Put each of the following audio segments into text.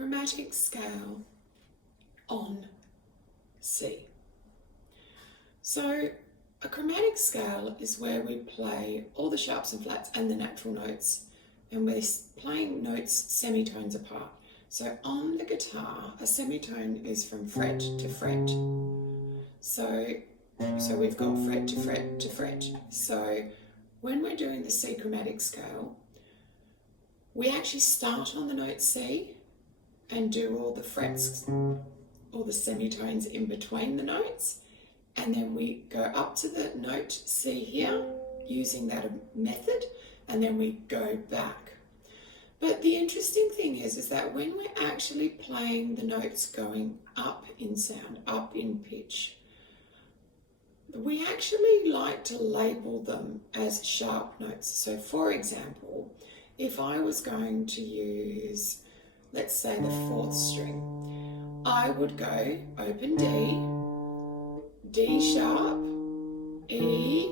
chromatic scale on C. So a chromatic scale is where we play all the sharps and flats and the natural notes, and we're playing notes semitones apart. So on the guitar, a semitone is from fret to fret. So we've got fret to fret to fret. So when we're doing the C chromatic scale, we actually start on the note C and do all the frets, all the semitones in between the notes, and then we go up to the note C here using that method, and then we go back. But the interesting thing is that when we're actually playing the notes going up in sound, up in pitch, we actually like to label them as sharp notes. So for example, if I was going to use, let's say, the fourth string, I would go open D, D sharp, E,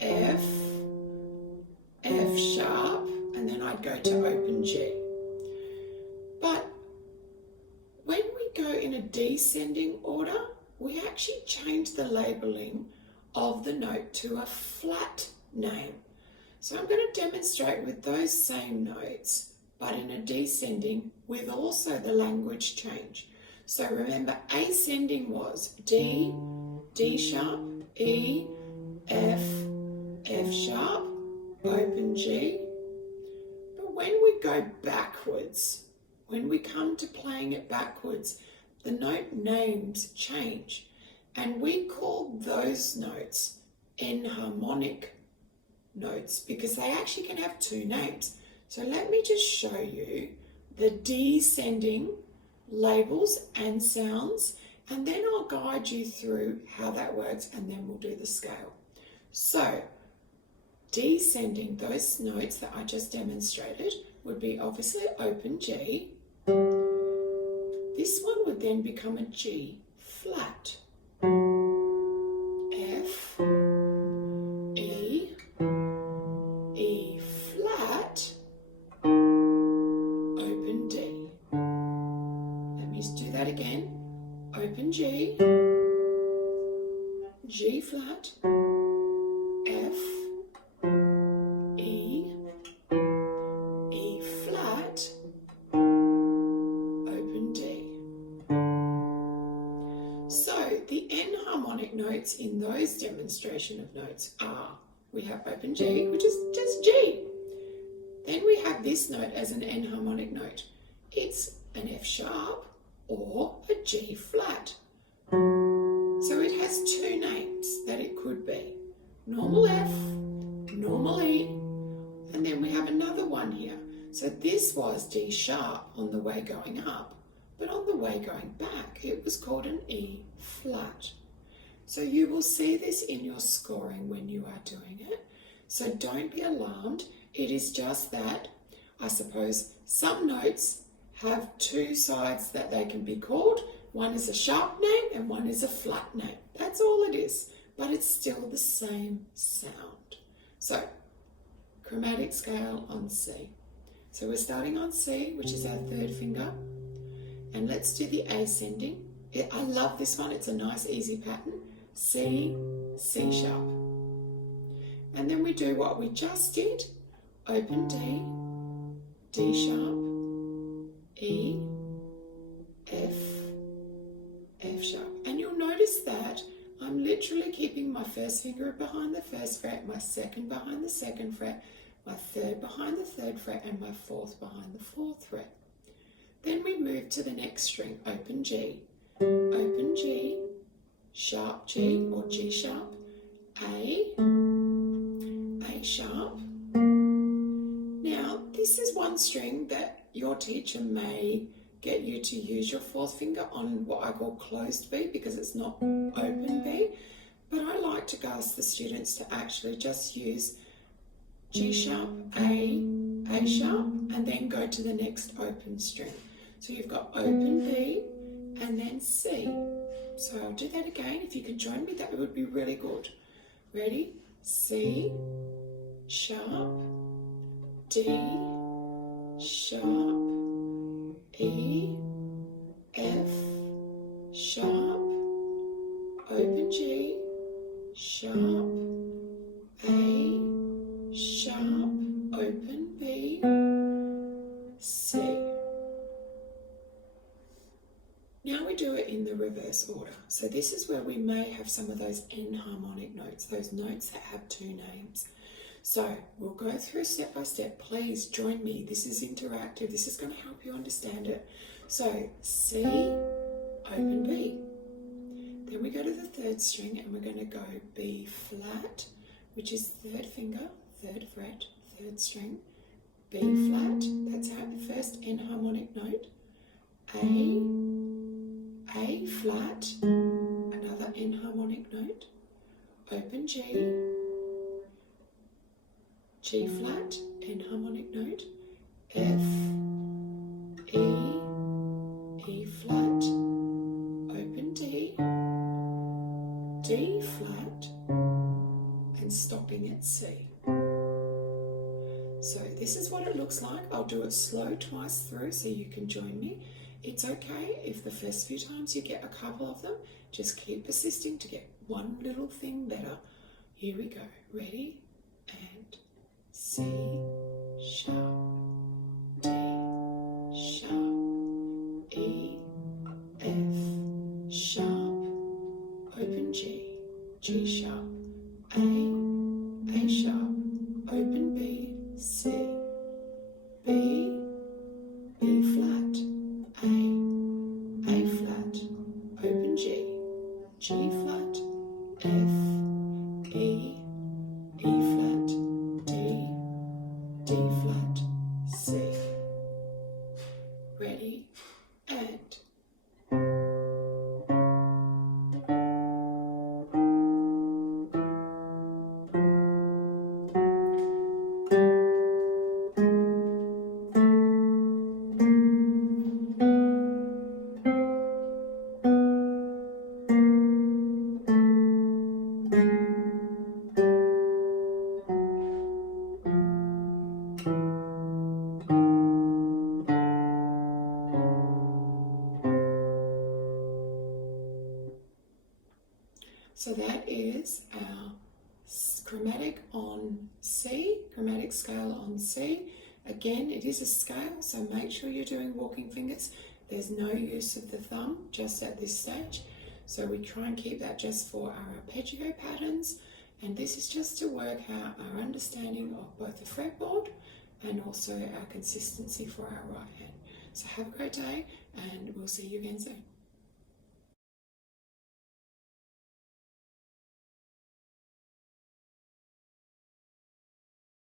F, F sharp, and then I'd go to open G. But when we go in a descending order, we actually change the labeling of the note to a flat name. So I'm going to demonstrate with those same notes, but in a descending with also the language change. So remember, ascending was D, D sharp, E, F, F sharp, open G. But when we go backwards, when we come to playing it backwards, the note names change, and we call those notes enharmonic notes because they actually can have two names. So let me just show you the descending labels and sounds, and then I'll guide you through how that works, and then we'll do the scale. So descending, those notes that I just demonstrated would be obviously open G. This one would then become a G flat, F, E, E flat, open D. Let me just do that again. Open G, G flat, F, E, E flat, open D. So the enharmonic notes in those demonstration of notes are, we have open G, which is just G. Then we have this note as an enharmonic note. It's an F sharp or a G flat. So it has two names that it could be. Normal F, normal E, and then we have another one here. So this was D sharp on the way going up, but on the way going back, it was called an E flat. So you will see this in your scoring when you are doing it. So don't be alarmed. It is just that, I suppose, some notes have two sides that they can be called. One is a sharp name and one is a flat name. That's all it is, but it's still the same sound. So, chromatic scale on C. So we're starting on C, which is our third finger, and let's do the ascending. I love this one, it's a nice easy pattern. C, C sharp. And then we do what we just did, open D, D sharp, E, F, F sharp. And you'll notice that I'm literally keeping my first finger behind the first fret, my second behind the second fret, my third behind the third fret, and my fourth behind the fourth fret. Then we move to the next string, open G, sharp G or G sharp, A sharp. Now, this is one string that your teacher may get you to use your fourth finger on what I call closed B because it's not open B, but I like to ask the students to actually just use G sharp, A sharp, and then go to the next open string. So you've got open B and then C. So I'll do that again. If you could join me, that would be really good. Ready? C, sharp, D, sharp, E, F, sharp, open G, sharp, A, sharp, open B, C. Now we do it in the reverse order. So this is where we may have some of those enharmonic notes, those notes that have two names. So we'll go through step by step. Please join me. This is interactive. This is going to help you understand it. So C, open B. Then we go to the third string and we're going to go B flat, which is third finger, third fret, third string. B flat, that's our first enharmonic note. A flat, another enharmonic note. Open G, G flat, enharmonic note. F, E flat, open D, D flat, and stopping at C. So this is what it looks like. I'll do it slow twice through so you can join me. It's okay if the first few times you get a couple of them, just keep persisting to get one little thing better. Here we go. Ready? And C sharp, D sharp, E, F sharp, open G, G sharp, A sharp, open B, C, B, B flat, A flat, open G, G flat, F, E flat, D flat, C. Ready? And so that is our chromatic on C, chromatic scale on C. Again, it is a scale, so make sure you're doing walking fingers. There's no use of the thumb just at this stage. So we try and keep that just for our arpeggio patterns. And this is just to work out our understanding of both the fretboard and also our consistency for our right hand. So have a great day and we'll see you again soon.